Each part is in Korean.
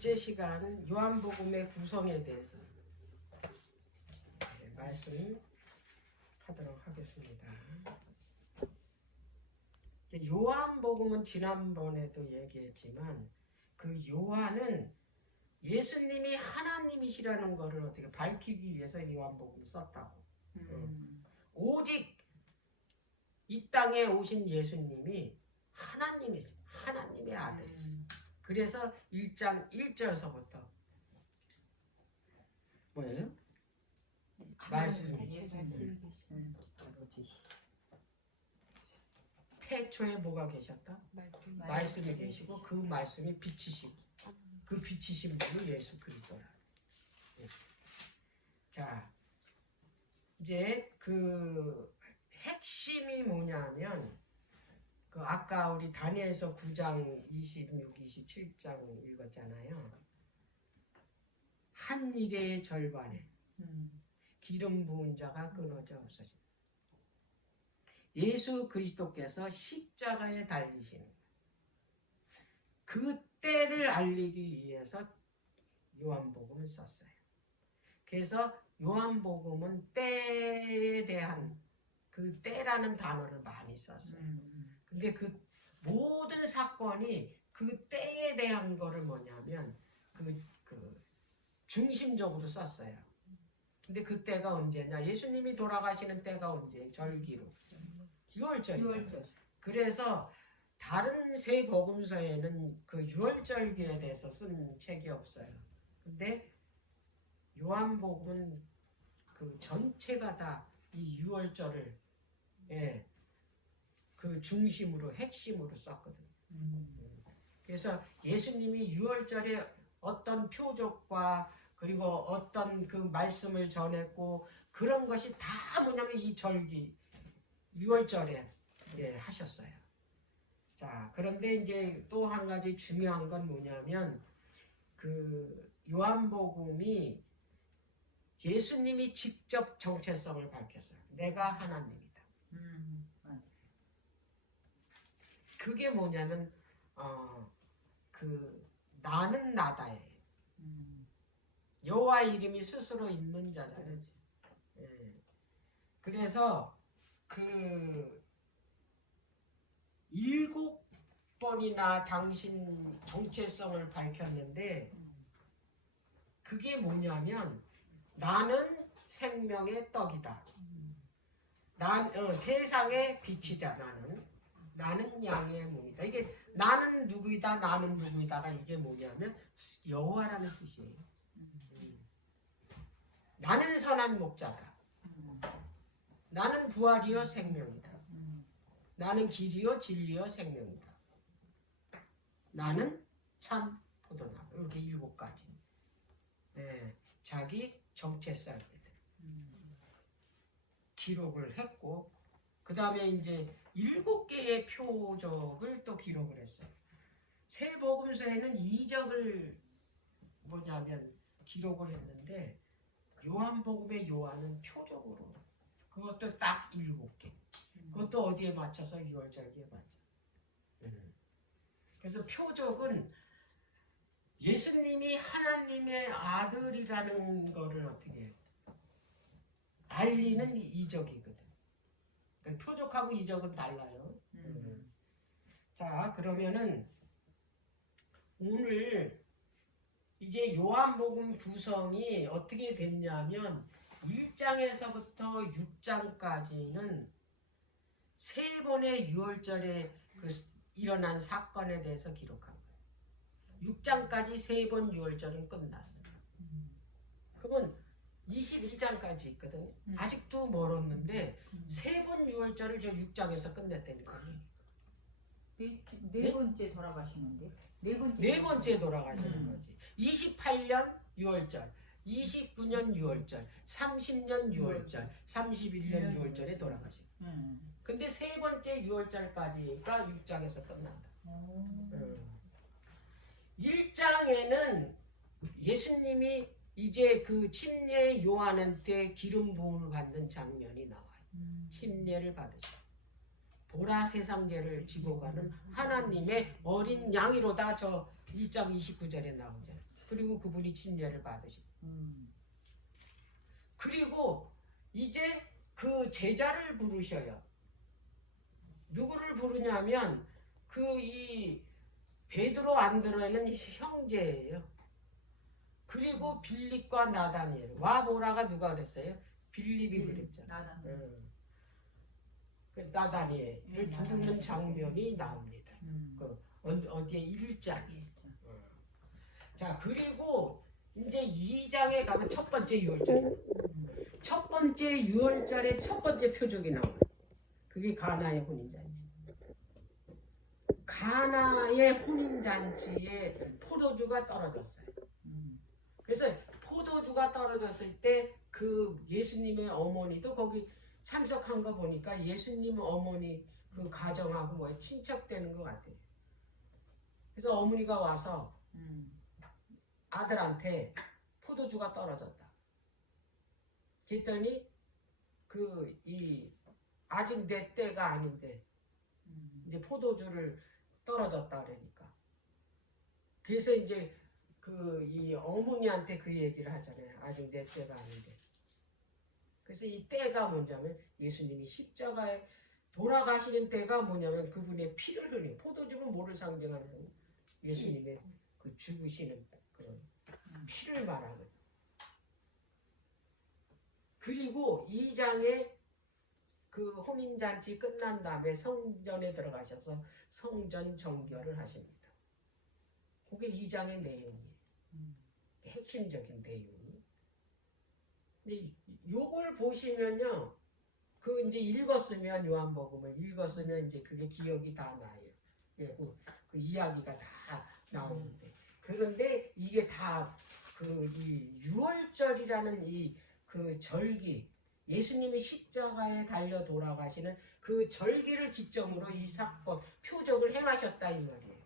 둘째 시간 요한복음의 구성에 대해서 말씀하도록 하겠습니다. 요한복음은 지난번에도 얘기했지만 그 요한은 예수님이 하나님이시라는 것을 어떻게 밝히기 위해서 요한복음을 썼다고. 오직 이 땅에 오신 예수님이 하나님의 아들이지. 그래서 1장 1절서부터 뭐예요? 말씀이 태초에 뭐가 계셨다? 말씀이 계시고 그 말씀이 빛이시고 그 빛이신 분이 예수 그리스도라. 자, 이제 그 핵심이 뭐냐면 그 아까 우리 다니엘서 9장 26, 27장 읽었잖아요. 한 일의 절반에 기름 부은 자가 끊어져 없어진다. 예수 그리스도께서 십자가에 달리시는 그 때를 알리기 위해서 요한복음을 썼어요. 그래서 요한복음은 때에 대한 그 때라는 단어를 많이 썼어요. 근데 그 모든 사건이 그 때에 대한 거를 뭐냐면 그 중심적으로 썼어요. 근데 그 때가 언제냐? 예수님이 돌아가시는 때가 언제? 절기로. 6월절이죠. 그래서 다른 세 복음서에는 그 6월절기에 대해서 쓴 책이 없어요. 근데 요한복음은 그 전체가 다 이 6월절을 그 중심으로 핵심으로 썼거든요. 그래서 예수님이 6월절에 어떤 표적과 그리고 어떤 그 말씀을 전했고 그런 것이 다 뭐냐면 이 절기 6월절에 하셨어요. 자, 그런데 이제 또 한 가지 중요한 건 뭐냐면 그 요한복음이 예수님이 직접 정체성을 밝혔어요. 내가 하나님이다. 그게 뭐냐면 그 나는 나다예요. 여호와 이름이 스스로 있는 자잖아요. 그래서 그 7번이나 당신 정체성을 밝혔는데 그게 뭐냐면 나는 생명의 떡이다. 세상의 빛이다. 나는 양의 몸이다. 이게 나는 누구이다. 나는 누구이다가 이게 뭐냐면 여호와라는 뜻이에요. 나는 선한 목자다. 나는 부활이요 생명이다. 나는 길이요 진리요 생명이다. 나는 참 포도나무. 이렇게 7가지. 자기 정체성을 기록을 했고 그 다음에 이제 7개의 표적을 또 기록을 했어요. 세 복음서에는 이적을 뭐냐면 기록을 했는데 요한복음의 요한은 표적으로 그것도 딱 7개. 그것도 어디에 맞춰서 6월절기에 맞춰. 그래서 표적은 예수님이 하나님의 아들이라는 거를 어떻게 알리는 이적이거든. 그러니까 표적하고 이적은 달라요. 자, 그러면은 오늘 이제 요한복음 구성이 어떻게 됐냐면 1장에서부터 6장까지는 세 번의 6월절에 그 일어난 사건에 대해서 기록한 거예요. 6장까지 세 번 6월절은 끝났어요. 그건 21장까지 있거든요. 아직도 멀었는데 세 번 6월절을 저 6장에서 끝냈다는 거예요. 네 번째 돌아가시는데? 네 번째 돌아가시는 거지. 28년 6월절, 29년 6월절, 30년 6월절, 31년 6월절에 돌아가시고. 근데 세 번째 6월절까지가 6장에서 끝난다. 1장에는 예수님이 이제 그 침례 요한한테 기름 부음을 받는 장면이 나와요. 침례를 받으시고 보라 세상죄를 지고 가는 하나님의 어린 양이로다. 저 1장 29절에 나오잖아요. 그리고 그분이 침례를 받으시고 음. 그리고 이제 그 제자를 부르셔요. 누구를 부르냐면 그 이 베드로 안드레는 형제예요. 그리고 빌립과 나다니엘 와보라가 누가 그랬어요? 빌립이 그랬죠. 나다. 그 나다니엘을 부르는 장면이 나옵니다. 그 어디에 1장에. 자 그리고 이제 2장에 가면 첫 번째 유월절이에요. 첫 번째 유월절의 첫 번째 표적이 나와요. 그게 가나의 혼인잔치. 가나의 혼인잔치에 포도주가 떨어졌어요. 그래서 포도주가 떨어졌을 때 그 예수님의 어머니도 거기 참석한 거 보니까 예수님 어머니 그 가정하고 뭐 친척되는 것 같아요. 그래서 어머니가 와서 아들한테 포도주가 떨어졌다. 그랬더니 아직 내 때가 아닌데 이제 포도주를 떨어졌다 그러니까. 그래서 이제 이 어머니한테 그 얘기를 하잖아요. 아직 내 때가 아닌데. 그래서 이 때가 뭐냐면 예수님이 십자가에 돌아가시는 때가 뭐냐면 그분의 피를 흘린 포도주는 뭐를 상징하는 예수님의 그 죽으시는 그런 피를 말하는. 그리고 2장에 그 혼인잔치 끝난 다음에 성전에 들어가셔서 성전 정결을 하십니다. 그게 2장의 내용이에요. 핵심적인 내용이. 근데 요걸 보시면요, 그 이제 읽었으면 요한복음을 읽었으면 이제 그게 기억이 다 나요. 그리고 그 이야기가 다 나오는데 그런데 이게 다 이 유월절이라는 이 그 절기 예수님이 십자가에 달려 돌아가시는 그 절기를 기점으로 이 사건 표적을 행하셨다 이 말이에요.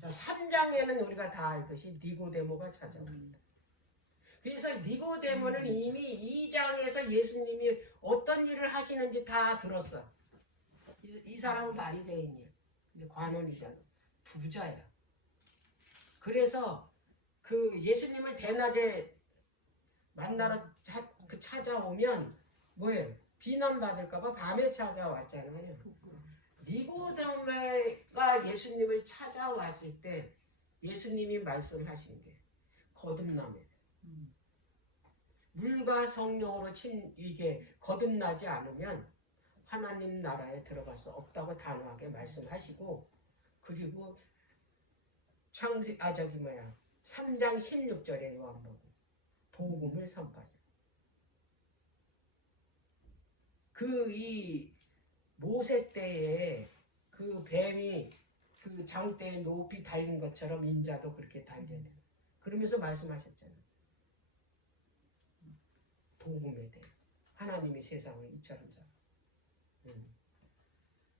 자 3장에는 우리가 다 알듯이 니고데모가 찾아옵니다. 그래서 니고데모는 이미 2장에서 예수님이 어떤 일을 하시는지 다 들었어. 이 사람은 바리새인이야. 이제 관원이잖아. 부자야. 그래서 그 예수님을 대낮에 만나러 찾아오면 뭐예요? 비난받을까봐 밤에 찾아왔잖아요. 니고데모가 예수님을 찾아왔을 때 예수님이 말씀하신 게 거듭나면 물과 성령으로 이게 거듭나지 않으면 하나님 나라에 들어갈 수 없다고 단호하게 말씀하시고 그리고 3장 16절에 요한복음 복음을 선포하죠. 이 모세 때에 그 뱀이 그 장대에 높이 달린 것처럼 인자도 그렇게 달려야 돼요. 그러면서 말씀하셨잖아요. 복음에 대해 하나님이 세상을 이처럼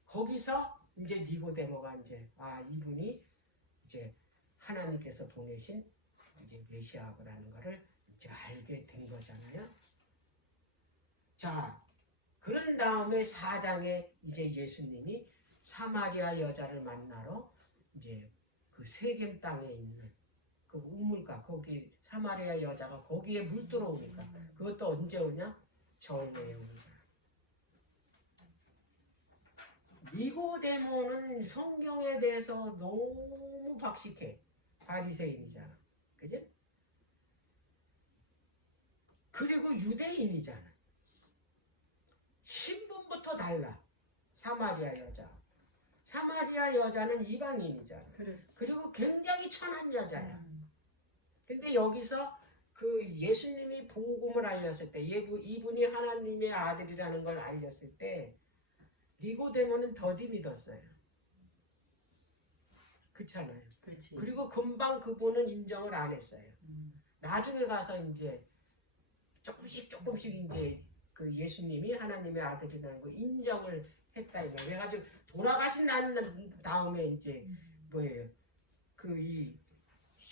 거기서 이제 니고데모가 이제 이분이 이제 하나님께서 보내신 이제 메시아라는 것을 이제 알게 된 거잖아요. 자, 그런 다음에 4장에 이제 예수님이 사마리아 여자를 만나러 이제 그 세겜 땅에 있는 그 우물가 거기 사마리아 여자가 거기에 물 들어오니까 그것도 언제 오냐? 처음에 오는 거야. 니고데모는 성경에 대해서 너무 박식해. 바리새인이잖아. 그지? 그리고 유대인이잖아. 신분부터 달라. 사마리아 여자. 사마리아 여자는 이방인이잖아. 그리고 굉장히 천한 여자야. 근데 여기서 그 예수님이 복음을 알렸을 때 이분이 하나님의 아들이라는 걸 알렸을 때 니고데모는 더디 믿었어요. 그렇잖아요. 그렇지. 그리고 금방 그분은 인정을 안 했어요. 나중에 가서 이제 조금씩 이제 그 예수님이 하나님의 아들이라는 걸 인정을 했다 이거. 그래가지고 돌아가신 다음에 이제 뭐예요? 그 이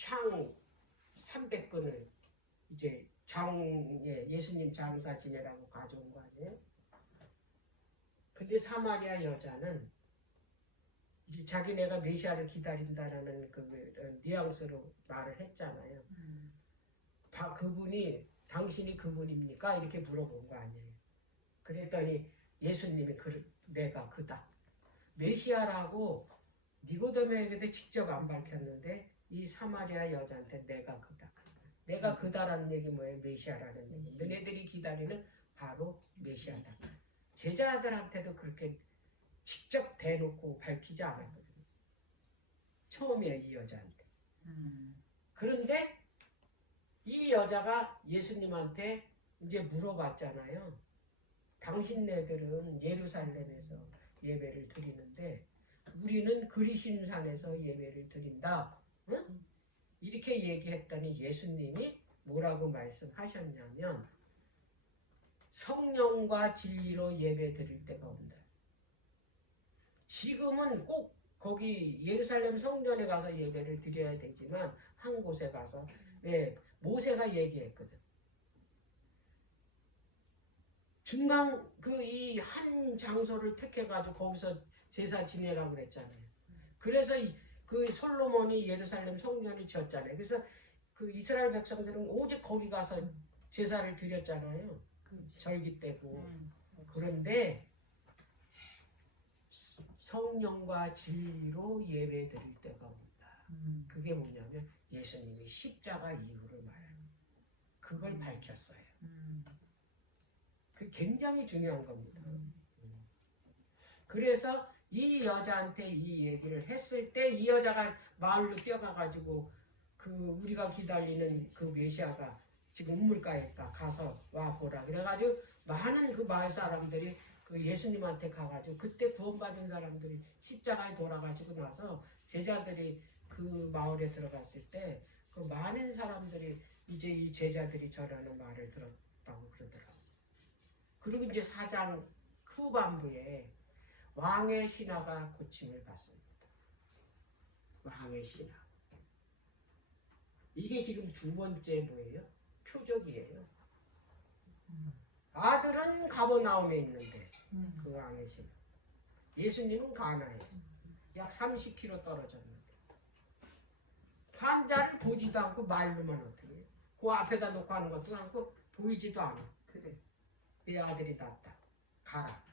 향 300근을 이제 예수님 장사 지내라고 가져온 거 아니에요? 근데 사마리아 여자는 이제 자기네가 메시아를 기다린다라는 그 뉘앙스로 말을 했잖아요. 다 그분이 당신이 그분입니까? 이렇게 물어본 거 아니에요. 그랬더니 예수님이 내가 그다. 메시아라고 니고데모에게도 직접 안 밝혔는데 이 사마리아 여자한테 내가 그다. 내가 그다라는 얘기 뭐예요? 메시아라는 얘기. 너네들이 기다리는 바로 메시아다. 제자들한테도 그렇게 직접 대놓고 밝히지 않았거든요. 처음이에요, 이 여자한테. 그런데 이 여자가 예수님한테 이제 물어봤잖아요. 당신네들은 예루살렘에서 예배를 드리는데 우리는 그리심산에서 예배를 드린다. 응? 이렇게 얘기했더니 예수님이 뭐라고 말씀하셨냐면 성령과 진리로 예배 드릴 때가 온다. 지금은 꼭 거기 예루살렘 성전에 가서 예배를 드려야 되지만 한 곳에 가서 모세가 얘기했거든. 중앙 그 이 한 장소를 택해 가지고 거기서 제사 지내라고 그랬잖아요. 그래서 그 솔로몬이 예루살렘 성전을 지었잖아요. 그래서 그 이스라엘 백성들은 오직 거기 가서 제사를 드렸잖아요. 절기 때고. 그런데 성령과 진리로 예배 드릴 때가 온다. 그게 뭐냐면 예수님이 십자가 이후를 말해요. 그걸 밝혔어요. 그 굉장히 중요한 겁니다. 그래서 이 여자한테 이 얘기를 했을 때 이 여자가 마을로 뛰어가가지고 그 우리가 기다리는 그 메시아가 지금 우물가에 있다. 가서 와 보라. 그래가지고 많은 그 마을 사람들이 그 예수님한테 가가지고 그때 구원받은 사람들이 십자가에 돌아가시고 나서 제자들이 그 마을에 들어갔을 때 그 많은 사람들이 이제 이 제자들이 저라는 말을 들었다고 그러더라고요. 그리고 이제 4장 후반부에 왕의 신하가 고침을 받습니다. 왕의 신하. 이게 지금 두 번째 뭐예요? 표적이에요. 아들은 가버나움에 있는데 그 왕의 신하. 예수님은 가나에 약 30km 떨어졌는데 환자를 보지도 않고 말로만 어떻게 해요? 그 앞에다 놓고 하는 것도 않고 보이지도 않아. 그래. 내 아들이 낫다. 가라.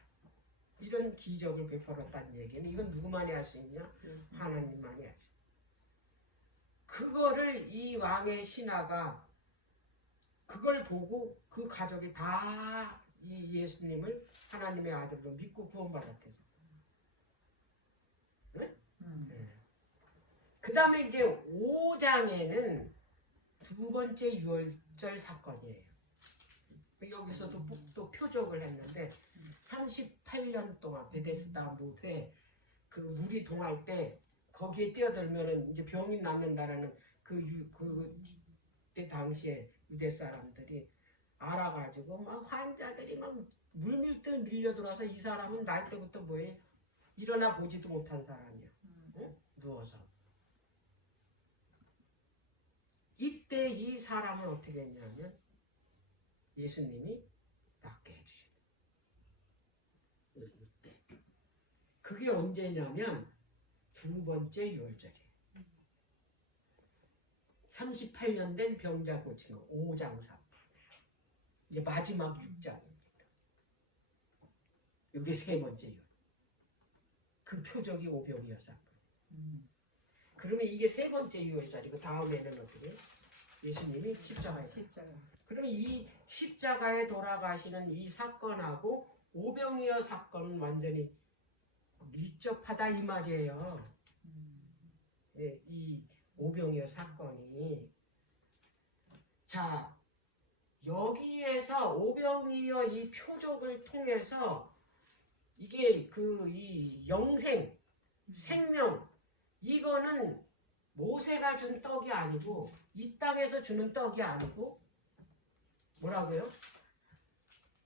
이런 기적을 베풀었다는 얘기는 이건 누구만이 할 수 있냐? 하나님만이 하죠. 그거를 이 왕의 신하가 그걸 보고 그 가족이 다 이 예수님을 하나님의 아들로 믿고 구원받았대서. 네? 네. 그 다음에 이제 5장에는 두 번째 유월절 사건이에요. 여기서도 또 표적을 했는데 38년 동안 베데스다 못에 그 물이 동할 때 거기에 뛰어들면은 이제 병이 낫는다라는 그때 당시에 유대 사람들이 알아가지고 막 환자들이 막 물밀듯 밀려들어서 이 사람은 날 때부터 뭐해 일어나 보지도 못한 사람이야. 응? 누워서. 이때 이 사람을 어떻게 했냐면 예수님이 낫게 해주셨어요. 이때. 그게 언제냐면 두 번째 유월절이에요. 38년 된 병자 고친 거 5장 3. 이제 마지막 6장입니다. 이게 세 번째 유월. 그 표적이 오병이어 사건. 그러면 이게 세 번째 유월절이고 다음에는 어떻게 해요? 예수님이 십자가에. 그러면 이 십자가에 돌아가시는 이 사건하고 오병이어 사건은 완전히 밀접하다 이 말이에요. 예, 이 오병이어 사건이. 자, 여기에서 오병이어 이 표적을 통해서 이게 이 영생, 생명 이거는 모세가 준 떡이 아니고 이 땅에서 주는 떡이 아니고 뭐라고요?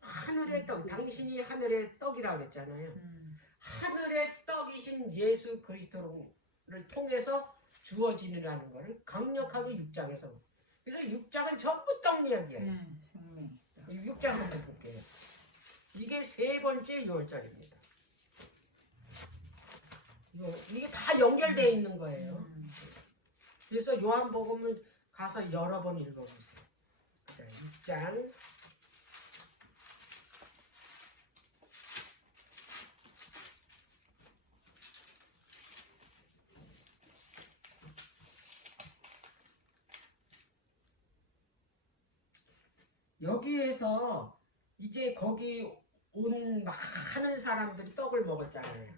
하늘의 떡. 당신이 하늘의 떡이라고 그랬잖아요. 하늘의 떡이신 예수 그리스도를 통해서 주어지느라는 것을 강력하게 6장에서. 그래서 6장은 전부 떡 이야기예요. 6장 한번 볼게요. 이게 세 번째 유월절입니다. 이게 다 연결되어 있는 거예요. 음. 그래서 요한복음을 가서 여러 번 읽어보세요. 자, 6장 여기에서 이제 거기 온 많은 사람들이 떡을 먹었잖아요.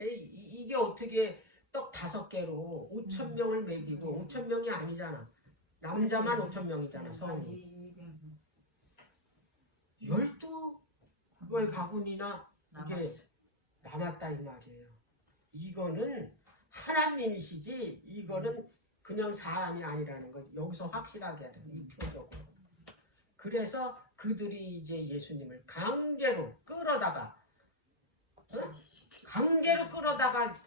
이게 어떻게 떡 5개로 5천 명을 먹이고 5천 명이 아니잖아. 남자만 5천 명이잖아. 성이 12의 바구니나 이게 남았다 이 말이에요. 이거는 하나님이시지 이거는 그냥 사람이 아니라는 거 여기서 확실하게 하는 이 표적으로. 그래서 그들이 이제 예수님을 강제로 끌어다가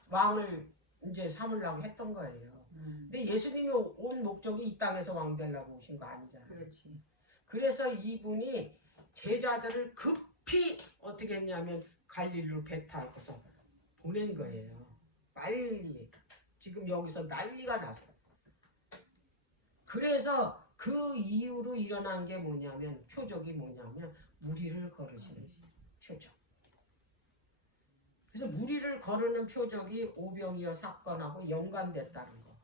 왕을 이제 삼으려고 했던 거예요. 근데 예수님이 온 목적이 이 땅에서 왕 되려고 오신 거 아니잖아요. 그렇지. 그래서 이분이 제자들을 급히 어떻게 했냐면 갈릴리로 배 타고서 보낸 거예요. 빨리. 지금 여기서 난리가 났어요. 그래서 그 이후로 일어난 게 뭐냐면 표적이 뭐냐면 무리를 거르시는 표적. 그래서 무리를 거르는 표적이 오병이어 사건하고 연관됐다는 거.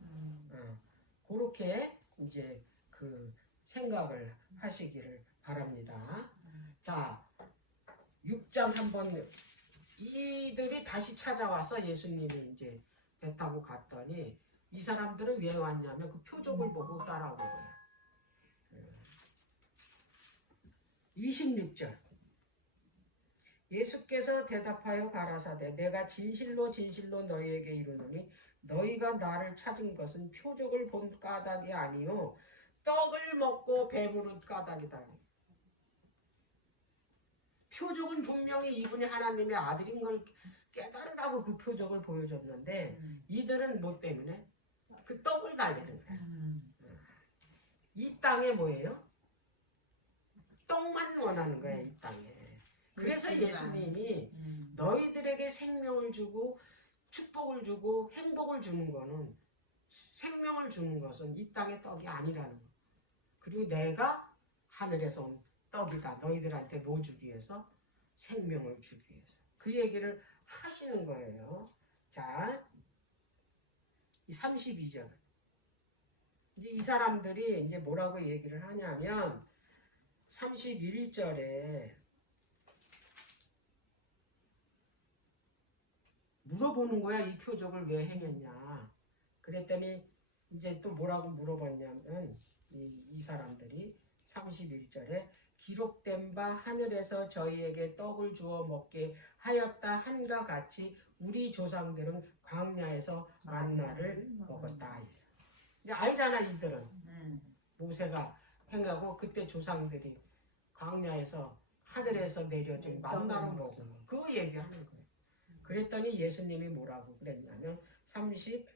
그렇게 이제 그 생각을 하시기를 바랍니다. 자, 6장 한번 이들이 다시 찾아와서 예수님이 이제 배 타고 갔더니 이 사람들은 왜 왔냐면 그 표적을 보고 따라온 거예요. 26절 예수께서 대답하여 가라사대 내가 진실로 진실로 너희에게 이르노니 너희가 나를 찾은 것은 표적을 본 까닭이 아니요 떡을 먹고 배부른 까닭이다. 표적은 분명히 이분이 하나님의 아들인 걸 깨달으라고 그 표적을 보여줬는데 이들은 뭐 때문에? 그 떡을 달래는 거야. 이 땅에 뭐예요? 떡만 원하는 거야 이 땅에. 그래서 예수님이 너희들에게 생명을 주고 축복을 주고 행복을 주는 거는 생명을 주는 것은 이 땅의 떡이 아니라는 거. 그리고 내가 하늘에서 온 떡이다. 너희들한테 뭐 주기 위해서? 생명을 주기 위해서. 그 얘기를 하시는 거예요. 자, 이 32절. 이제 이 사람들이 이제 뭐라고 얘기를 하냐면 31절에 물어보는 거야. 이 표적을 왜 행했냐. 그랬더니 이제 또 뭐라고 물어봤냐면 이 사람들이 31절에 기록된 바 하늘에서 저희에게 떡을 주어 먹게 하였다 한과 같이 우리 조상들은 광야에서 만나를 먹었다. 이제 알잖아 이들은. 모세가 행하고 그때 조상들이 광야에서 하늘에서 내려진 만나를 먹은 거. 그 얘기하는 거예요. 그랬더니 예수님이 뭐라고 그랬냐면 32절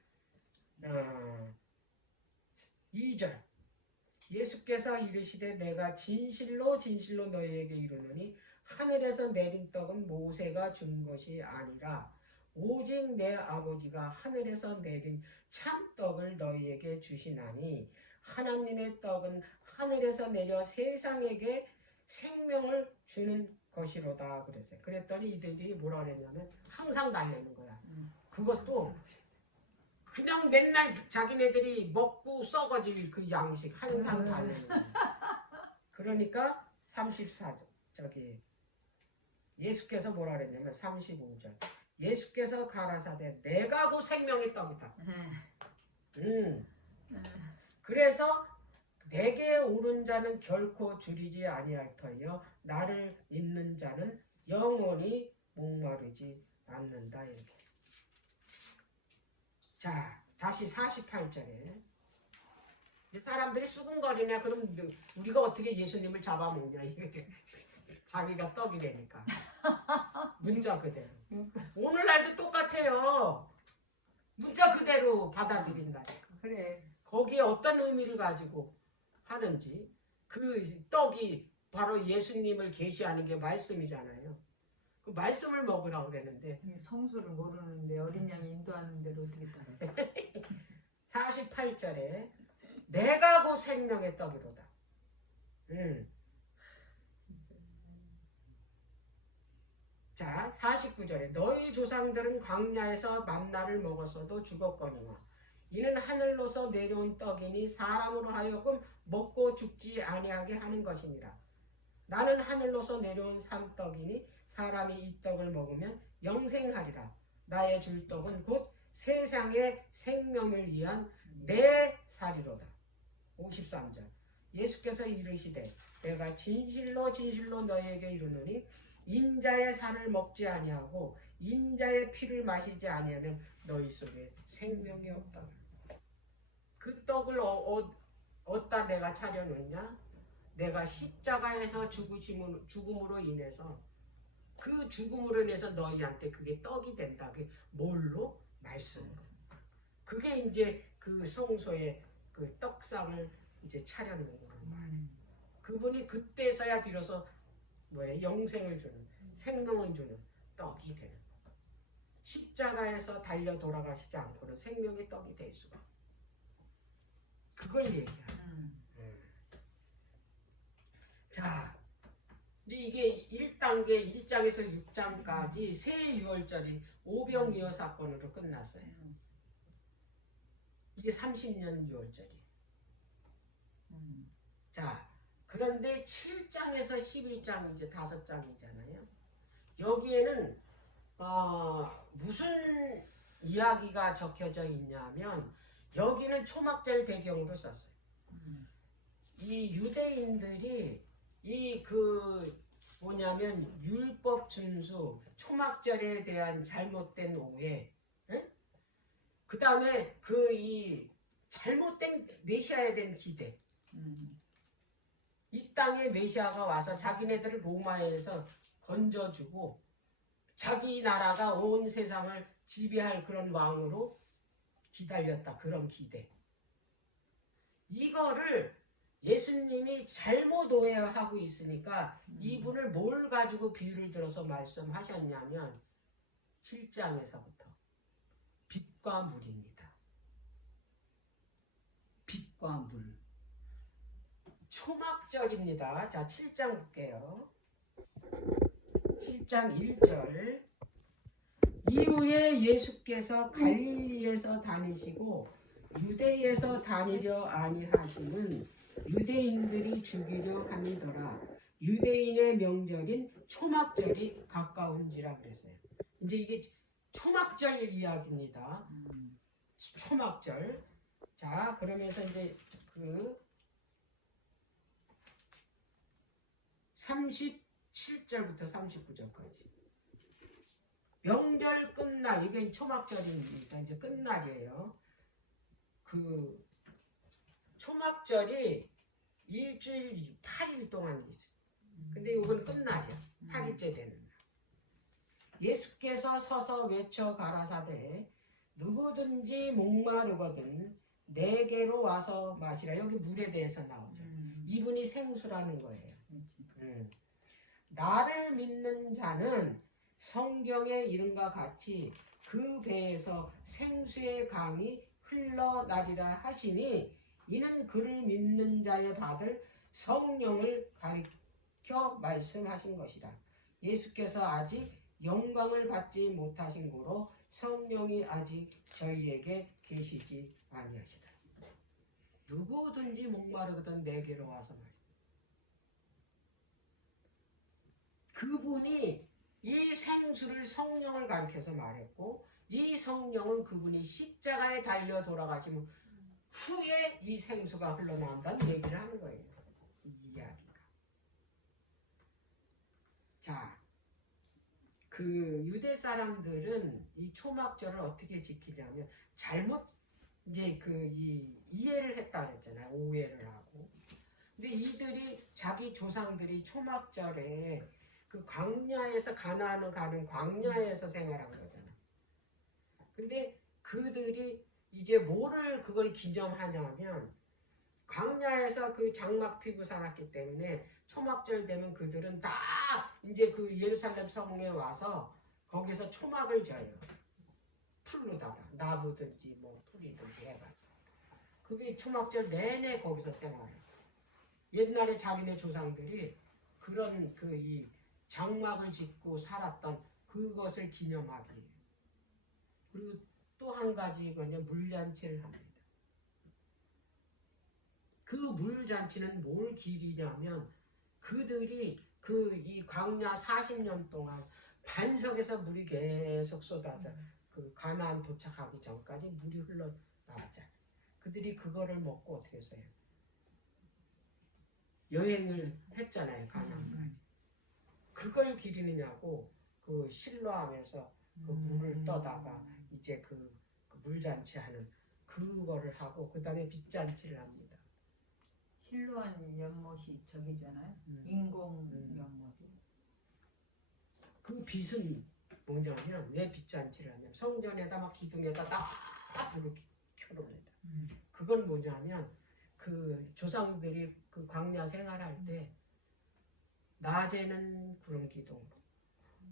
예수께서 이르시되 내가 진실로 진실로 너희에게 이르노니 하늘에서 내린 떡은 모세가 준 것이 아니라 오직 내 아버지가 하늘에서 내린 참떡을 너희에게 주시나니 하나님의 떡은 하늘에서 내려 세상에게 생명을 주는 것이로다 그랬어요. 그랬더니 이들이 뭐라 그랬냐면 항상 달래는 거야. 그것도 그냥 맨날 자기네들이 먹고 썩어질 그 양식 항상 달래는 거야. 그러니까 34절 저기 예수께서 뭐라 그랬냐면 35절 예수께서 가라사대 내가 곧 생명의 떡이다. 그래서 내게 오른 자는 결코 줄이지 아니할 터이요 나를 믿는 자는 영원히 목마르지 않는다. 이렇게. 자 다시 48절에 사람들이 수군거리냐 그럼 우리가 어떻게 예수님을 잡아먹냐 이게 자기가 떡이라니까. 문자 그대로 오늘날도 똑같아요. 문자 그대로 받아들인다니까. 그래. 거기에 어떤 의미를 가지고 하는지 그 떡이 바로 예수님을 계시하는 게 말씀이잖아요. 그 말씀을 먹으라고 그랬는데 이 성소를 모르는데 어린 양이 인도하는 대로 어떻게 따라? 48절에 내가 곧 생명의 떡이로다. 자, 49절에 너희 조상들은 광야에서 만나를 먹었어도 죽었거니와 이는 하늘로서 내려온 떡이니 사람으로 하여금 먹고 죽지 아니하게 하는 것이니라. 나는 하늘로서 내려온 산떡이니 사람이 이 떡을 먹으면 영생하리라. 나의 줄 떡은 곧 세상의 생명을 위한 내 살이로다. 53절 예수께서 이르시되 내가 진실로 진실로 너희에게 이르노니 인자의 살을 먹지 아니하고 인자의 피를 마시지 아니하면 너희 속에 생명이 없다. 그 떡을 어디다 내가 차려놓냐? 내가 십자가에서 죽음으로 인해서 그 죽음으로 인해서 너희한테 그게 떡이 된다. 그게 뭘로? 말씀으로. 그게 이제 그 성소에 그 떡상을 이제 차려놓은 거로 말해. 그분이 그때서야 비로소 뭐예요? 영생을 주는, 생명을 주는 떡이 되는 거. 십자가에서 달려 돌아가시지 않고는 생명의 떡이 될 수가. 그걸 얘기하는. 자, 이제 이게 1단계 1장에서 6장까지 새 유월절이 오병이어 사건으로 끝났어요. 이게 30년 유월절이에요. 자, 그런데 7장에서 11장 이제 5장이잖아요. 여기에는 무슨 이야기가 적혀져 있냐면 여기는 초막절 배경으로 썼어요. 이 유대인들이 이 뭐냐면 율법 준수, 초막절에 대한 잘못된 오해, 그 다음에 이 잘못된 메시아에 대한 기대. 이 땅에 메시아가 와서 자기네들을 로마에서 건져주고 자기 나라가 온 세상을 지배할 그런 왕으로 기다렸다. 그런 기대. 이거를 예수님이 잘못 오해하고 있으니까 이분을 뭘 가지고 비유를 들어서 말씀하셨냐면 7장에서부터 빛과 물입니다. 빛과 물. 초막절입니다. 자, 7장 볼게요. 7장 1절. 이후에 예수께서 갈릴리에서 다니시고 유대에서 다니려 아니하시는 유대인들이 죽이려 하니더라. 유대인의 명절인 초막절이 가까운지라 그랬어요. 이제 이게 초막절 이야기입니다. 초막절. 자, 그러면서 이제 37절부터 39절까지. 명절 끝날, 이게 초막절입니다. 이제 끝날이에요. 초막절이 일주일 8일 동안이죠. 근데 이건 끝날이야. 8일째 되는 날. 예수께서 서서 외쳐 가라사대 누구든지 목마르거든 내게로 와서 마시라. 여기 물에 대해서 나오죠. 이분이 생수라는 거예요. 나를 믿는 자는 성경에 이름과 같이 그 배에서 생수의 강이 흘러나리라 하시니 이는 그를 믿는 자에 받을 성령을 가리켜 말씀하신 것이라. 예수께서 아직 영광을 받지 못하신 고로 성령이 아직 저희에게 계시지 아니하시다. 누구든지 목마르거든 내게로 와서 말이야. 그분이 이 생수를 성령을 가리켜서 말했고 이 성령은 그분이 십자가에 달려 돌아가신 후에 이 생수가 흘러나온다는 얘기를 하는 거예요. 이 이야기가. 자, 유대 사람들은 이 초막절을 어떻게 지키냐면 잘못 이제 이해를 했다 그랬잖아요. 오해를 하고. 근데 이들이 자기 조상들이 초막절에 광야에서 가나안을 가는 광야에서 생활한 거잖아. 근데 그들이 이제 뭐를 그걸 기념하냐면 광야에서 그 장막 피고 살았기 때문에 초막절 되면 그들은 다 이제 그 예루살렘 성에 와서 거기서 초막을 져요. 풀로다가 나무든지 뭐 풀이든지 해가지고 그게 초막절 내내 거기서 생활해요. 옛날에 자기네 조상들이 그런 그 이 장막을 짓고 살았던 그것을 기념하기. 그리고 또 한 가지 이거는 물잔치를 합니다. 그 물잔치는 뭘 기리냐면 그들이 그 이 광야 40년 동안 반석에서 물이 계속 쏟아져 그 가나안 도착하기 전까지 물이 흘러나왔잖아요. 그들이 그거를 먹고 어떻게 했어요? 여행을 했잖아요. 가나안까지. 그걸 기리느냐고 그 실로암에서 그 물을 떠다가 이제 그 물잔치 하는 그거를 하고 그 다음에 빚잔치를 합니다. 실로한 연못이 저기잖아요. 인공 연못이. 그 빚은 뭐냐면 왜 빚잔치를 하냐면 성전에다 막 기둥에다 다 불을 켜놓습니다. 그건 뭐냐면 그 조상들이 그 광야 생활할 때 낮에는 구름 기둥,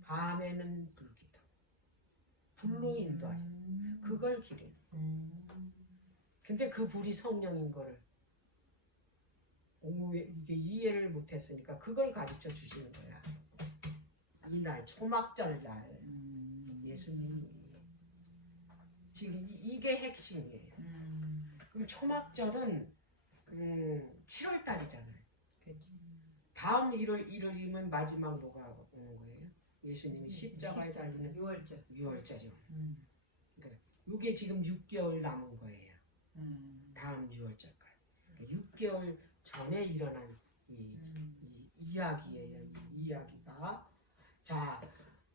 밤에는 불 기둥, 불로 인도하죠. 그걸 기리는. 근데 그 불이 성령인 거를 이게 이해를 못했으니까 그걸 가르쳐 주시는 거야. 이날 초막절 날 예수님이 지금 이게 핵심이에요. 그럼 초막절은 7월 달이잖아요. 다음 1월이면 마지막 뭐가 오는 거예요? 예수님이 십자가에 달리는 6월절이요. 그러니까 이게 지금 6개월 남은 거예요. 다음 6월절까지. 그러니까 6개월 전에 일어난 이 이야기예요. 이 이야기가. 자,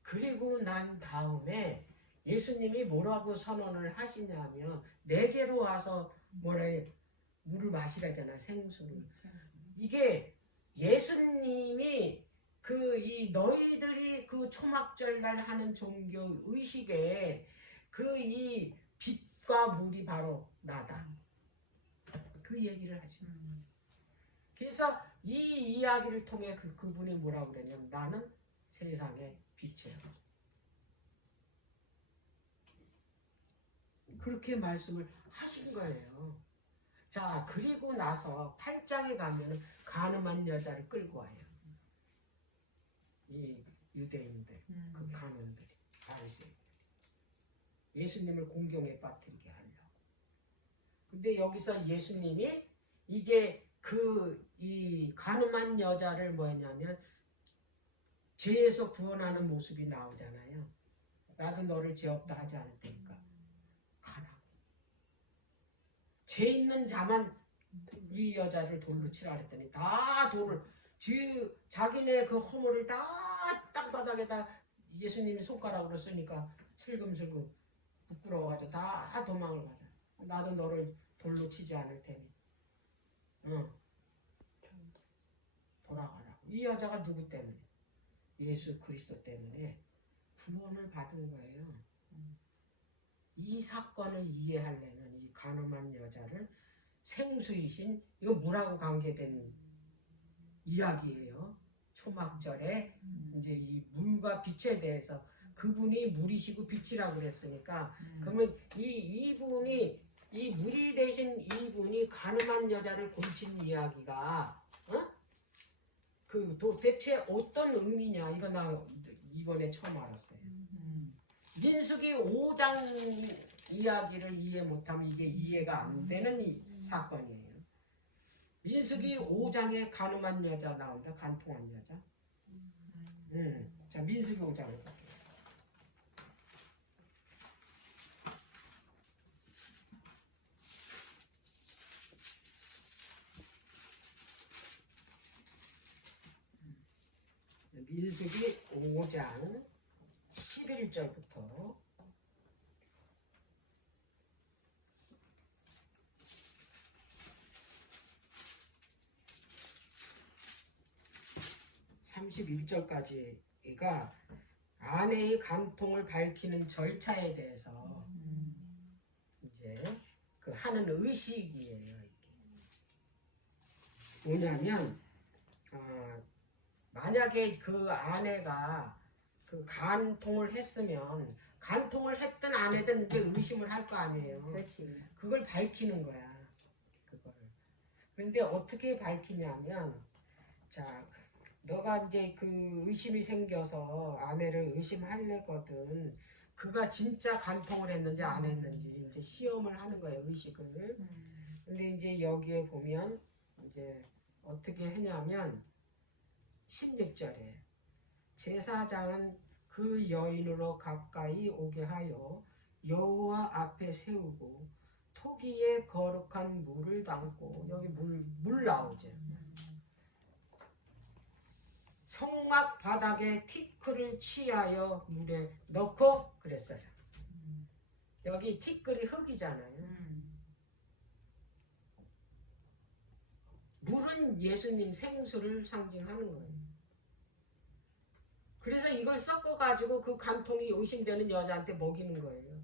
그리고 난 다음에 예수님이 뭐라고 선언을 하시냐면 내게로 와서 물을 마시라잖아요. 생수를. 이게 예수님이 그 이 너희들이 그 초막절 날 하는 종교 의식에 그 이 빛과 물이 바로 나다. 그 얘기를 하시는. 그래서 이 이야기를 통해 그분이 뭐라고 그랬냐면 나는 세상의 빛이야. 그렇게 말씀을 하신 거예요. 자, 그리고 나서 8장에 가면은 가늠한 여자를 끌고 와요. 이 유대인들, 그 간원들이, 바리새인들. 예수님을 공경에 빠뜨리게 하려고. 근데 여기서 예수님이 이제 이 간음한 여자를 뭐냐면 죄에서 구원하는 모습이 나오잖아요. 나도 너를 죄 없다 하지 않을 테니까 가라. 죄 있는 자만 이 여자를 돌로 치라 그랬더니 다 돌을 자기네 그 허물을 다 땅바닥에다 예수님이 손가락으로 쓰니까 슬금슬금 부끄러워가지고 다 도망을 가자. 나도 너를 돌로 치지 않을 테니. 돌아가라고. 이 여자가 누구 때문에? 예수 그리스도 때문에 구원을 받은 거예요. 이 사건을 이해하려면 이 간음한 여자를 생수이신 이거 물하고 관계된 이야기예요. 초막절에 이제 이 물과 빛에 대해서 그분이 물이시고 빛이라고 그랬으니까 그러면 이분이 이 물이 되신 이분이 간음한 여자를 고친 이야기가 그 도대체 어떤 의미냐 이거 나 이번에 처음 알았어요. 민수기 5장 이야기를 이해 못하면 이게 이해가 안 되는 사건이에요. 민수기 5장에 간음한 여자 나온다. 간통한 여자. 자, 민수기 5장을 볼게요. 민수기 5장 11절부터 31절까지가 아내의 간통을 밝히는 절차에 대해서 이제 그 하는 의식이에요. 이게. 뭐냐면 만약에 그 아내가 그 간통을 했으면 간통을 했든 안 했든 이제 의심을 할 거 아니에요. 그렇지. 그걸 밝히는 거야. 그거를. 그런데 어떻게 밝히냐면 자 너가 이제 그 의심이 생겨서 아내를 의심하려거든. 그가 진짜 간통을 했는지 안 했는지 이제 시험을 하는 거예요. 의식을. 근데 이제 여기에 보면 이제 어떻게 했냐면 16절에 제사장은 그 여인으로 가까이 오게 하여 여호와 앞에 세우고 토기에 거룩한 물을 담고 여기 물 나오죠. 성막 바닥에 티끌을 취하여 물에 넣고 그랬어요. 여기 티끌이 흙이잖아요. 물은 예수님 생수를 상징하는 거예요. 그래서 이걸 섞어가지고 그 간통이 의심되는 여자한테 먹이는 거예요.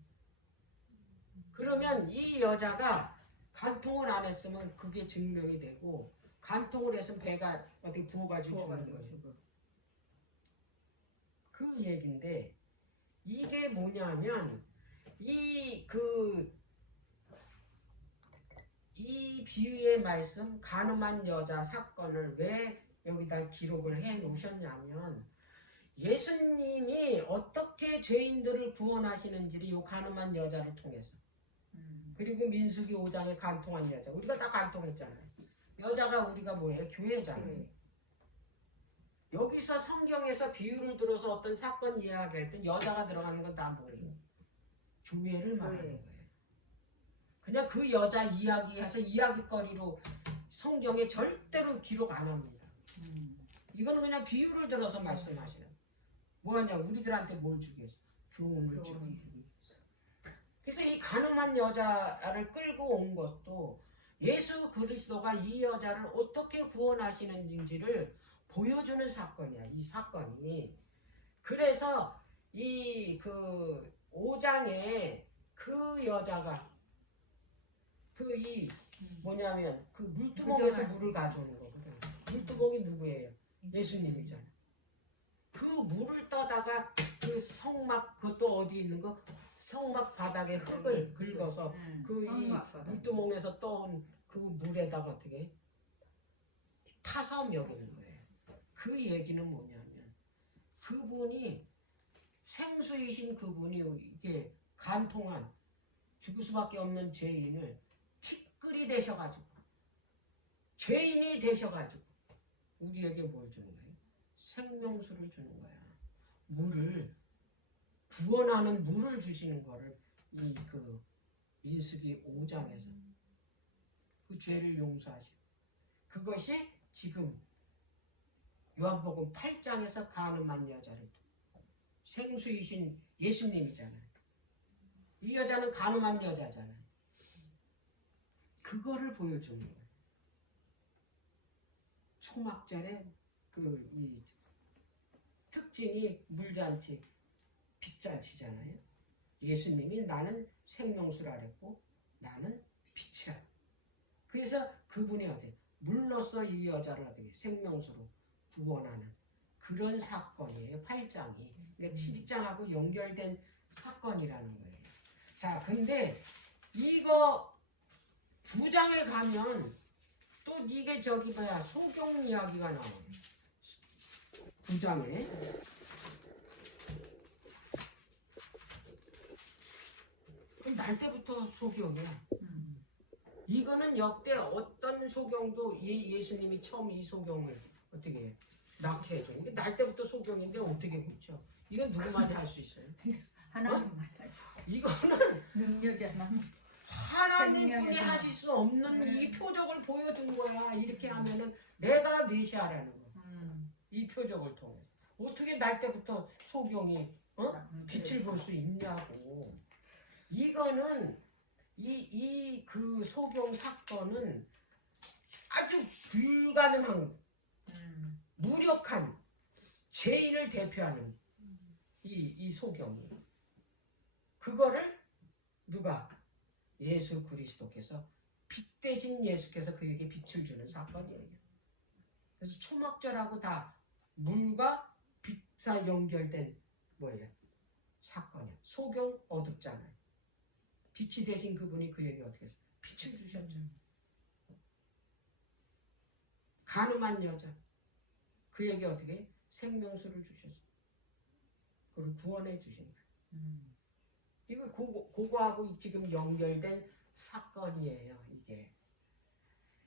그러면 이 여자가 간통을 안 했으면 그게 증명이 되고 간통을 했으면 배가 어떻게 부어가지고 죽는 거예요. 그 얘긴데 이게 뭐냐면 이 비유의 말씀 간음한 여자 사건을 왜 여기다 기록을 해 놓으셨냐면 예수님이 어떻게 죄인들을 구원하시는지를 이 간음한 여자를 통해서 그리고 민수기 5장에 간통한 여자 우리가 다 간통했잖아요. 여자가 우리가 뭐예요? 교회잖아요. 여기서 성경에서 비유를 들어서 어떤 사건 이야기할 때 여자가 들어가는 건 다 뭐예요? 교회를 말하는 거예요. 그냥 그 여자 이야기해서 이야기거리로 성경에 절대로 기록 안 합니다. 이거는 그냥 비유를 들어서 말씀하시는 뭐하냐 우리들한테 뭘 주기 위해서 교훈을 주기 위해서. 그래서 이 간음한 여자를 끌고 온 것도 예수 그리스도가 이 여자를 어떻게 구원하시는지를 보여주는 사건이야. 이 사건이. 그래서 이 그 5장에 그 여자가 뭐냐면 그 물두멍에서 물을 가져오는 거거든. 물두멍이 누구예요? 예수님이잖아. 그 물을 떠다가 그 성막 그것도 어디 있는 거? 성막 바닥에 흙을 긁어서 그 이 물두멍에서 떠온 그 물에다가 어떻게 타서 먹이는 거예요. 그 얘기는 뭐냐면 그분이 생수이신 그분이 이게 간통한 죽을 수밖에 없는 죄인을 티끌이 되셔가지고 죄인이 되셔가지고 우리에게 뭘 주는 거예요? 생명수를 주는 거야. 물을 구원하는 물을 주시는 거를 이 그 민수기 5장에서 그 죄를 용서하시고 그것이 지금 요한복음 8장에서 간음한 여자를 생수이신 예수님이잖아요. 이 여자는 간음한 여자잖아요. 그거를 보여주는 거예요. 초막절에 이 특징이 물잔치, 빛잔치잖아요. 예수님이 나는 생명수라 그랬고 나는 빛이라. 그래서 그분이 어디 물로써 이 여자를 어떻게 생명수로 구원하는 그런 사건이에요. 8장이. 그러니까 7장하고 연결된 사건이라는 거예요. 자, 근데 이거 9장에 가면 또 이게 저기 뭐야 소경 이야기가 나와요. 9장에 날 때부터 소경이야. 이거는 역대 어떤 소경도 예수님이 처음 이 소경을 어떻게 낳게 해줘. 이게 날 때부터 소경인데 어떻게 그렇죠? 이건 누구만이 할 수 있어요? 하나님만 하지. 이거는 능력이 하나님뿐이 하실 수 없는 이 표적을 보여준 거야. 이렇게 하면은 내가 메시아라는 거. 이 표적을 통해 어떻게 날 때부터 소경이 빛을 볼 수 있냐고. 이거는 그 소경 사건은 아주 불가능한 무력한 죄인을 대표하는 이 소경이 그거를 누가 예수 그리스도께서 빛 대신 예수께서 그에게 빛을 주는 사건이에요. 그래서 초막절하고 다 물과 빛과 연결된 뭐예요? 사건이야. 소경 어둡잖아요. 빛이 되신 그분이 그 얘기 어떻게 했어요? 빛을 주셨죠. 가늠한 여자 그 얘기 어떻게 해요? 생명수를 주셨어요. 그걸 구원해 주신 거예요. 이거 그거하고 지금 연결된 사건이에요. 이게.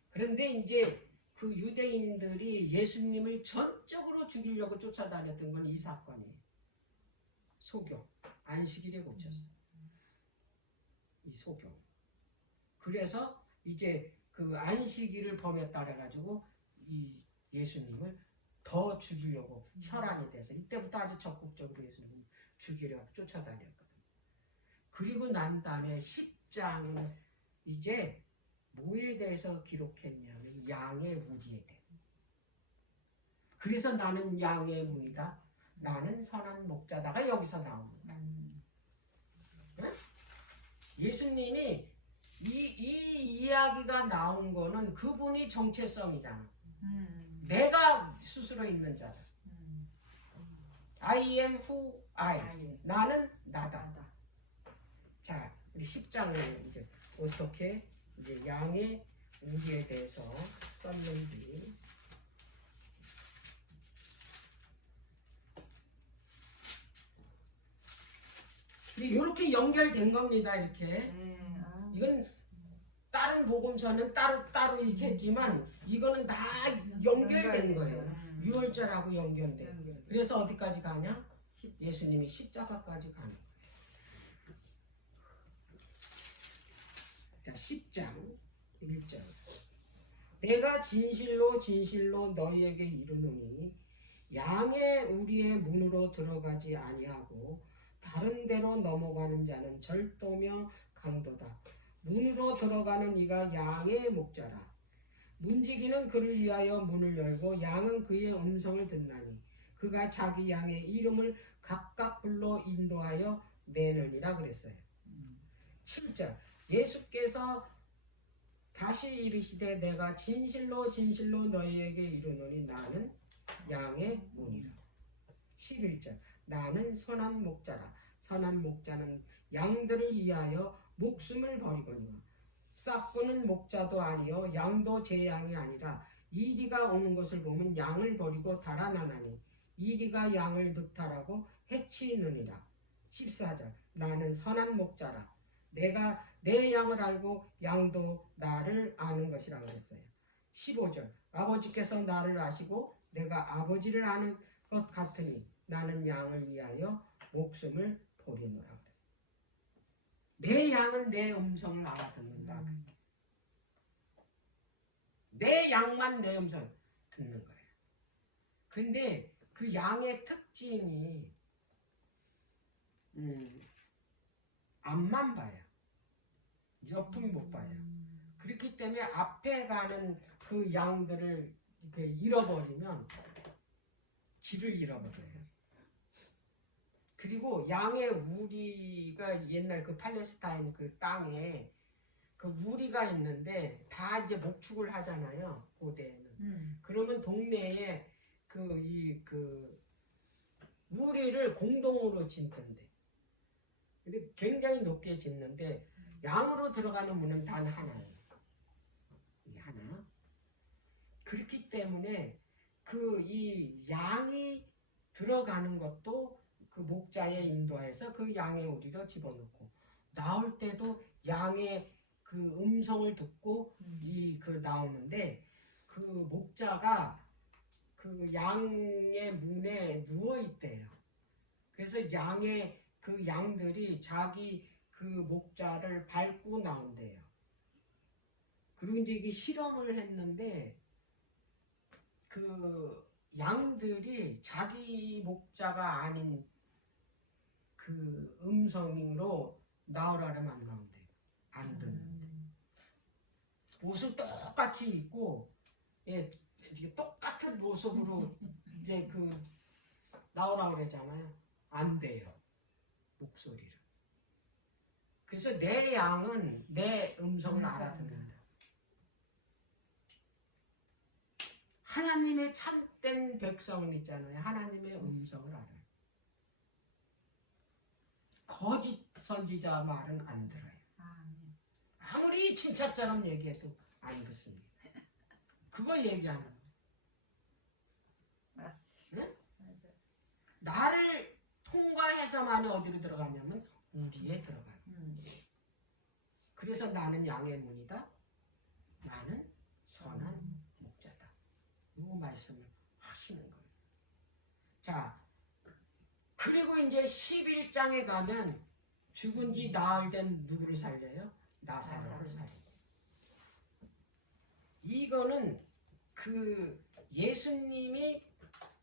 그런데 이제 그 유대인들이 예수님을 전적으로 죽이려고 쫓아다녔던 건 이 사건이에요. 소경 안식일에 고쳤어요. 이 소경. 그래서 이제 그 안식일을 범했다 그래가지고 이 예수님을 더 죽이려고 혈안이 돼서 이때부터 아주 적극적으로 예수님을 죽이려고 쫓아다녔거든요. 그리고 난 다음에 10장은 이제 뭐에 대해서 기록했냐면 양의 우리에 대해. 그래서 나는 양의 문이다. 나는 선한 목자다가 여기서 나오는 거야. 응? 예수님이 이 이야기가 나온 거는 그분이 정체성이잖아. 내가 스스로 있는 자다. I am who I. 나는 나다. 자, 우리 10장을 이제 어떻게 이제 양의 우리에 대해서 썼는지. 이렇게 연결된 겁니다. 이렇게. 이건 다른 복음서는 따로 이렇게 했지만 이거는 다 연결된 거예요. 유월절하고 연결돼. 그래서 어디까지 가냐? 예수님이 십자가까지 가는 거예요. 자, 10장 1절. 내가 진실로 진실로 너희에게 이르노니 양의 우리의 문으로 들어가지 아니하고 다른 데로 넘어가는 자는 절도며 강도다. 문으로 들어가는 이가 양의 목자라. 문지기는 그를 위하여 문을 열고 양은 그의 음성을 듣나니 그가 자기 양의 이름을 각각 불러 인도하여 내느니라 그랬어요. 7절. 예수께서 다시 이르시되 내가 진실로 진실로 너희에게 이르노니 나는 양의 문이라. 11절. 나는 선한 목자라. 선한 목자는 양들을 위하여 목숨을 버리거니와 싹구는 목자도 아니요 양도 제 양이 아니라 이리가 오는 것을 보면 양을 버리고 달아나나니 이리가 양을 늑탈하고 해치느니라. 14절. 나는 선한 목자라. 내가 내 양을 알고 양도 나를 아는 것이라 그랬어요. 15절. 아버지께서 나를 아시고 내가 아버지를 아는 것 같으니 나는 양을 위하여 목숨을 버리노라. 내 양은 내 음성을 알아듣는다. 내 양만 내 음성을 듣는 거예요. 근데 그 양의 특징이 앞만 봐요. 옆은 못 봐요. 그렇기 때문에 앞에 가는 그 양들을 이렇게 잃어버리면 길을 잃어버려요. 그리고 양의 우리가 옛날 그 팔레스타인 그 땅에 그 우리가 있는데 다 이제 목축을 하잖아요. 고대에는. 그러면 동네에 그 우리를 공동으로 짓던데. 근데 굉장히 높게 짓는데 양으로 들어가는 문은 단 하나예요. 이 하나. 그렇기 때문에 이 양이 들어가는 것도 그 목자의 인도에서 그 양의 우리로 집어넣고 나올 때도 양의 그 음성을 듣고 나오는데 그 목자가 그 양의 문에 누워 있대요. 그래서 그 양들이 자기 그 목자를 밟고 나온대요. 그리고 이제 이게 실험을 했는데 그 양들이 자기 목자가 아닌 그 음성으로 나오라면 안 나온대요. 안 듣는데. 옷을 똑같이 입고 똑같은 모습으로 이제 나오라고 그러잖아요. 안 돼요. 목소리를. 그래서 내 양은 내 음성을 알아듣는다. 하나님의 참된 백성은 있잖아요. 하나님의 음성을 알아요. 거짓 선지자 말은 안 들어요. 아무리 진짜처럼 얘기해도 안 듣습니다. 그거 얘기하는 거예요. 맞습니다. 응? 맞아. 나를 통과해서만 어디로 들어가냐면 우리에 들어가요. 그래서 나는 양의 문이다. 나는 선한 목자다. 이 말씀을 하시는 거예요. 자, 그리고 이제 11장에 가면 죽은 지 나흘 된 누구를 살려요? 나사로를 살려요. 이거는 그 예수님이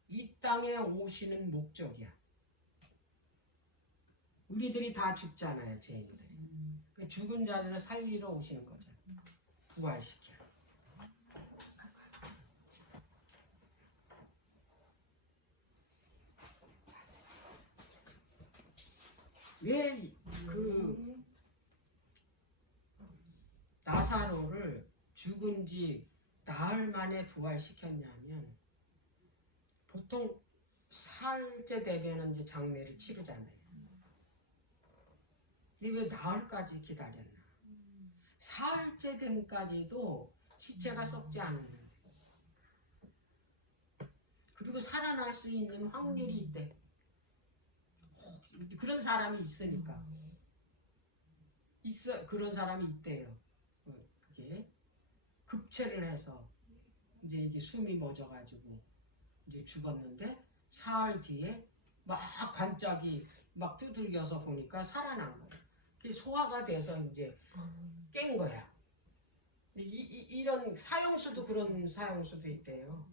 이 땅에 오시는 목적이야. 우리들이 다 죽잖아요, 죄인들이. 그 죽은 자들을 살리러 오시는 거죠. 부활시켜. 왜 그 나사로를 죽은 지 나흘 만에 부활시켰냐면 보통 사흘째 되면 이제 장례를 치르잖아요. 근데 왜 나흘까지 기다렸나? 사흘째 된까지도 시체가 썩지 않는데, 그리고 살아날 수 있는 확률이 있대. 그런 사람이 있으니까. 그런 사람이 있대요. 그게 급체를 해서 이제 이게 숨이 멎어가지고 이제 죽었는데 사흘 뒤에 막 관짝이 막 두들겨서 보니까 살아난 거야. 그게 소화가 돼서 이제 깬 거야. 이런 사형수도 그런 사형수도 있대요.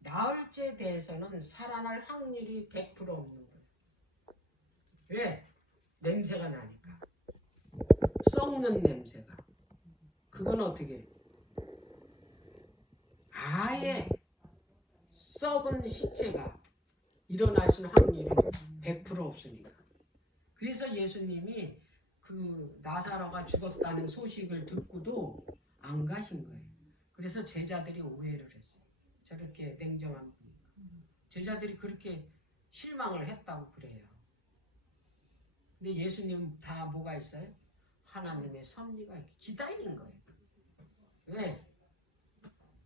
나흘째 돼서는 살아날 확률이 100% 없는 거예요. 왜? 냄새가 나니까. 썩는 냄새가. 그건 어떻게 해? 아예 썩은 시체가 일어날 수 있는 확률이 100% 없으니까. 그래서 예수님이 그 나사로가 죽었다는 소식을 듣고도 안 가신 거예요. 그래서 제자들이 오해를 했어요. 저렇게 냉정한 분이니까. 제자들이 그렇게 실망을 했다고 그래요. 근데 예수님 다 뭐가 있어요? 하나님의 섭리가 기다리는 거예요. 왜?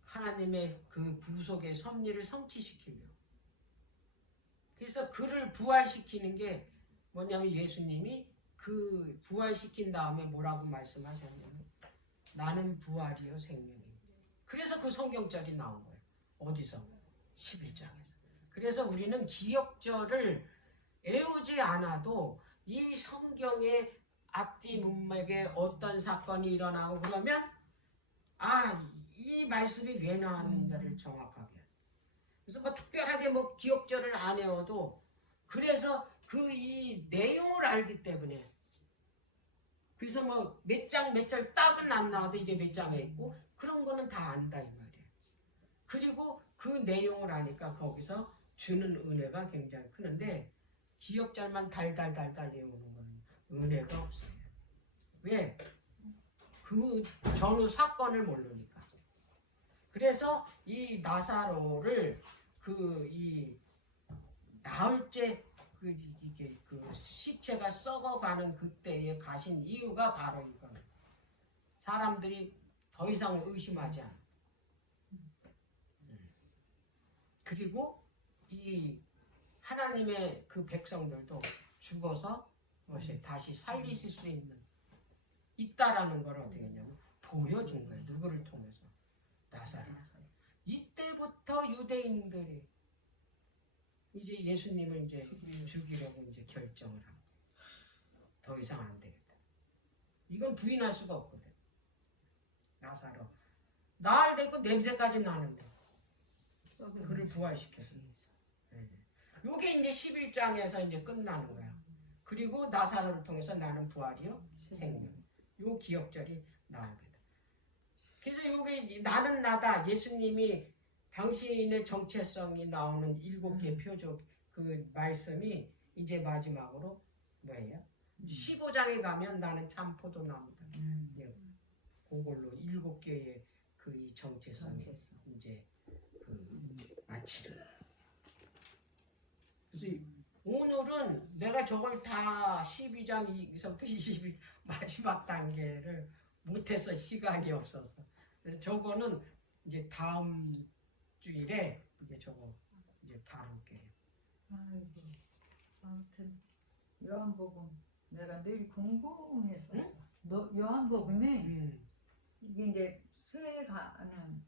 하나님의 그 구속의 섭리를 성취시키려. 그래서 그를 부활시키는 게 뭐냐면 예수님이 그 부활시킨 다음에 뭐라고 말씀하셨냐면 나는 부활이요 생명이요. 그래서 그 성경절이 나온 거예요. 어디서? 11장에서. 그래서 우리는 기억절을 외우지 않아도 이 성경의 앞뒤 문맥에 어떤 사건이 일어나고 그러면 이 말씀이 왜 나왔는지를 정확하게. 그래서 뭐 특별하게 뭐 기억절을 안 외워도 그래서 그 이 내용을 알기 때문에 그래서 뭐 몇 장 몇 절 딱은 안 나와도 이게 몇 장에 있고 그런 거는 다 안다 이 말이에요. 그리고 그 내용을 아니까 거기서 주는 은혜가 굉장히 크는데 기억절만 달달달달 외우는 거는 은혜가 없어요. 왜? 그 전후 사건을 모르니까. 그래서 이 나사로를 이 나흘째 이게 그 시체가 썩어가는 그때에 가신 이유가 바로 이거예요. 사람들이 더 이상 의심하지 않아. 그리고 이 하나님의 그 백성들도 죽어서 다시 살리실 수 있다라는 걸 어떻게 했냐면 보여준 거예요. 누구를 통해서? 나사로. 이때부터 유대인들이 이제 예수님을 이제 죽이려고 이제 결정을 하고 더 이상 안 되겠다. 이건 부인할 수가 없거든. 나사로 나흘 됐고 냄새까지 나는데 그를 부활시켜서. 요게 이제 11장에서 이제 끝나는 거야. 그리고 나사로를 통해서 나는 부활이요 생명. 요 기억절이 나오게 돼. 그래서 요게 나는 나다. 예수님이 당신의 정체성이 나오는 7개 표적 그 말씀이 이제 마지막으로 뭐예요? 15장에 가면 나는 참 포도나무다. 그걸로 7개의 그 그 이 정체성 정체성. 이제 그 마치는. 그래서 오늘은 내가 저걸 다 12장 2서부터 22 마지막 단계를 못해서 시간이 없어서 그래서 저거는 이제 다음 주일에 이제 저거 이제 다룰게요. 아이고, 아무튼 요한복음 내가 늘 궁금했었어. 너 요한복음에 이게 이제 세가는